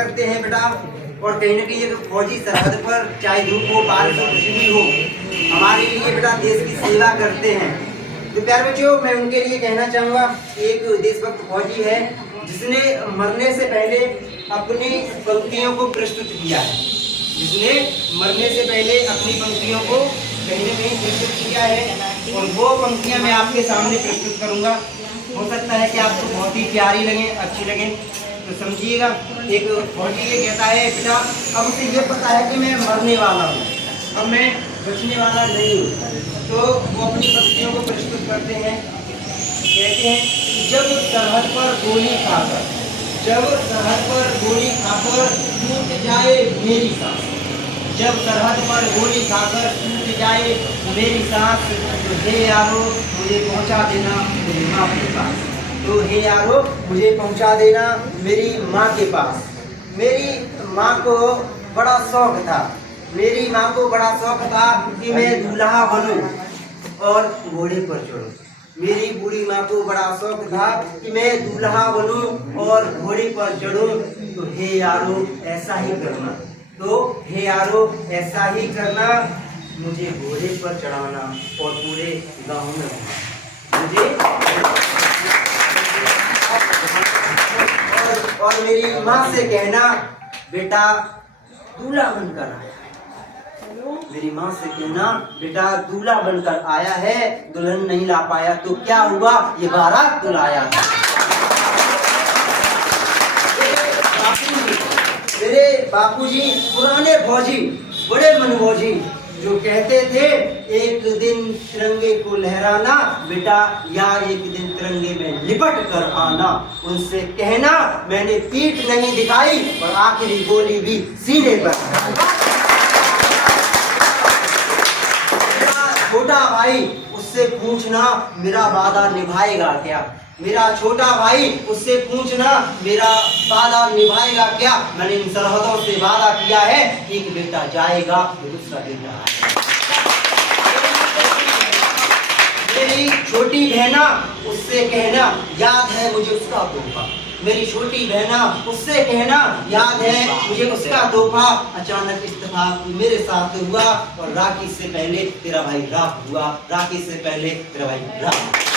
करते हैं बेटा। और कहीं ना कहीं फौजी सरहद पर चाहे धूप हो, बारिश हो, कुछ भी हो, हमारे लिए बेटा देश की सेवा करते हैं। तो प्यारे बच्चों, मैं उनके लिए कहना चाहूँगा, एक देशभक्त फौजी है जिसने मरने से पहले अपनी पंक्तियों को प्रस्तुत किया है, जिसने मरने से पहले अपनी पंक्तियों को कहीं ना कहीं प्रस्तुत किया है। और वो पंक्तियाँ मैं आपके सामने प्रस्तुत करूँगा। हो सकता है कि आपको बहुत ही प्यारी लगे, अच्छी लगे, तो समझिएगा। एक फौजी ये कहता है, बेटा अब उसे ये पता है कि मैं मरने वाला हूँ, अब मैं बचने वाला नहीं हूँ। तो वो अपनी पंक्तियों को प्रस्तुत करते हैं। कहते हैं, जब सरहद पर गोली खाकर, जब सरहद पर गोली खाकर टूट जाए मेरी सांस, जब सरहद पर गोली खाकर टूट जाए मेरी सांस, तो हे यारो मुझे पहुंचा देना मेरी माँ के पास। तो हे यारो मुझे पहुंचा देना मेरी माँ के पास। मेरी माँ को बड़ा शौक था, मेरी माँ को बड़ा शौक था कि मैं दूल्हा बनूं और घोड़े पर चढ़ूं। मेरी बूढ़ी माँ को बड़ा शौक था कि मैं दूल्हा बनूं और घोड़े पर चढ़ूं। तो हे यारो ऐसा ही करना, तो हे यारो ऐसा ही करना, मुझे घोड़े पर चढ़ाना और पूरे गाँव में मुझे और मेरी माँ से कहना, बेटा दूल्हा बनकर आया। मेरी माँ से कहना, बेटा दूल्हा बनकर आया है, दुल्हन नहीं ला पाया तो क्या हुआ, ये बारात तो लाया है। मेरे बापूजी पुराने फौजी, बड़े मनभोजी, जो कहते थे एक दिन तिरंगे को लहराना बेटा, या एक दिन तिरंगे में लिपट कर आना। उनसे कहना, मैंने पीठ नहीं दिखाई और आखिरी गोली भी सीने पर। छोटा भाई उससे पूछना मेरा वादा निभाएगा क्या, मेरा छोटा भाई उससे पूछना मेरा वादा निभाएगा क्या। मैंने इन सरहदों से वादा किया है, एक बेटा जाएगा तो दूसरा बेटा आएगा। मेरी छोटी बहना उससे कहना, याद है मुझे उसका तोहफा। मेरी छोटी बहना उससे कहना, याद है मुझे उसका तोहफा। अचानक इत्तेफाक मेरे साथ हुआ और राखी से पहले तेरा भाई राख हुआ, राखी से पहले तेरा भाई राख।